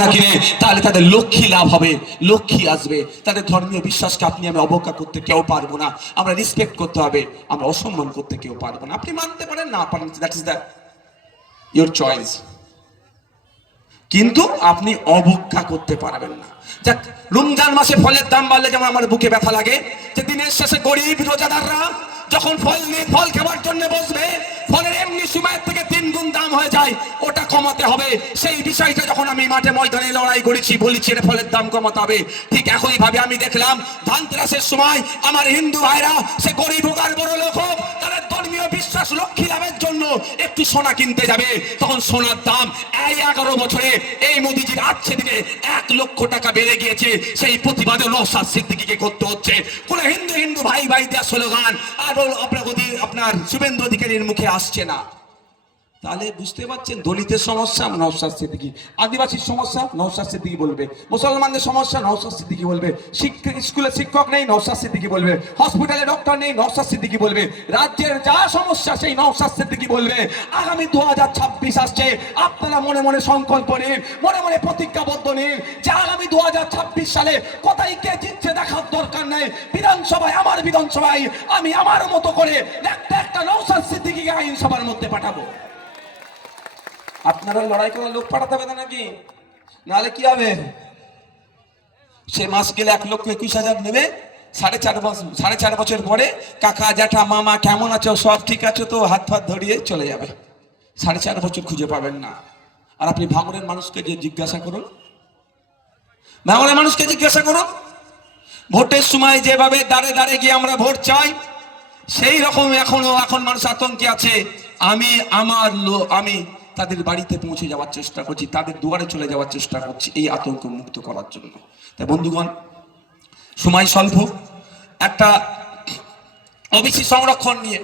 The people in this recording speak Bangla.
না তাহলে তাদের লক্ষ্মী লাভ হবে, লক্ষ্মী আসবে। তাদের ধর্মীয় বিশ্বাসকে আপনি আমি অবজ্ঞা করতে কেউ পারব না। আমরা রেসপেক্ট করতে হবে, আমরা অসম্মান করতে কেউ পারব না। আপনি মানতে পারেন, না পারেন দ্যাট ইজ চয়েস কিন্তু আপনি অবজ্ঞা করতে পারবেন না। যাক, রমজান মাসে ফলের দাম বাড়লে যেমন আমার বুকে ব্যথা লাগে, যে দিনের শেষে গরিব রোজাদাররা যখন ফল নিয়ে ফল খাবার জন্য বসবে, ফলের এমনি সময়ের থেকে তিন গুণ দাম হয়ে যায়। কমাতে হবে। সেই বিষয়টা যখন আমি মাঠে ময়দানে লড়াই করেছি বলেছি এটা ফলের দাম কমাতে হবে। ঠিক একই ভাবে আমি দেখলাম, ধানতেরাসের সময় আমার হিন্দু ভাইরা, সে গরিব হোক আর বড় লোক হোক তারা ধর্মীয় বিশ্বাস লক্ষ্মী লাভের জন্য একটু সোনা কিনতে যাবে। তখন সোনার দাম এই এগারো বছরে এই মোদিজির আচ্ছে দিনে এক লক্ষ টাকা বেড়ে গিয়েছে। সেই প্রতিবাদে নৌসাদ সিদ্দিকিকে করতে হচ্ছে। কোন হিন্দু হিন্দু ভাই ভাই দেওয়া স্লোগান আর আপনার আপনার শুভেন্দু অধিকারীর মুখে আসছে না। তাহলে বুঝতে পারছেন, দলিতের সমস্যা নৌসাদ সিদ্দিকি। আদিবাসীর সমস্যা নৌসাদ সিদ্দিকি বলবে। মুসলমানদের সমস্যা নৌসাদ সিদ্দিকি বলবে। শিক্ষক স্কুলে শিক্ষক নেই নৌসাদ সিদ্দিকি বলবে। হসপিটালে ডক্টর নেই নৌসাদ সিদ্দিকি বলবে। রাজ্যের যা সমস্যা, সেই নৌসাদ সিদ্দিকি বলবে। আগামী দু হাজার ছাব্বিশ আসছে। আপনারা মনে মনে সংকল্প নিন, মনে মনে প্রতিজ্ঞাবদ্ধ নিন যে আগামী দু হাজার ছাব্বিশ সালে কোথায় কে জিতছে দেখার দরকার নেই। বিধানসভায়, আমার বিধানসভায় আমি আমার মতো করে একটা একটা নৌসাদ সিদ্দিকিকে আইনসভার মধ্যে পাঠাবো। আপনারা লড়াই করার লোক পাঠাতে হবে নাকি? নাহলে কি হবে? সে মাস গেলে এক লক্ষ একুশ হাজার নেবে। সাড়ে চার বছর সাড়ে চার বছর পরে কাকা, জ্যাঠা, মামা কেমন আছো? সব ঠিক আছে তো? হাত ফাত ধরিয়ে চলে যাবে। সাড়ে চার বছর খুঁজে পাবেন না। আর আপনি ভাঙড়ের মানুষকে যে জিজ্ঞাসা করুন। ভাঙড়ের মানুষকে জিজ্ঞাসা করুন। ভোটের সময় যেভাবে দাঁড়ে দাঁড়ে গিয়ে আমরা ভোট চাই, সেই রকম এখনও, এখন মানুষ আতঙ্কে আছে। আমি, আমার আমি তাদের বাড়িতে পৌঁছে যাওয়ার চেষ্টা করছি তাদের দুয়ারে চলে যাওয়ার চেষ্টা করছি এই আতঙ্ক মুক্ত করার জন্য তাই বন্ধুগণ সময় স্বল্প একটা ওবিসি সংরক্ষণ নিয়ে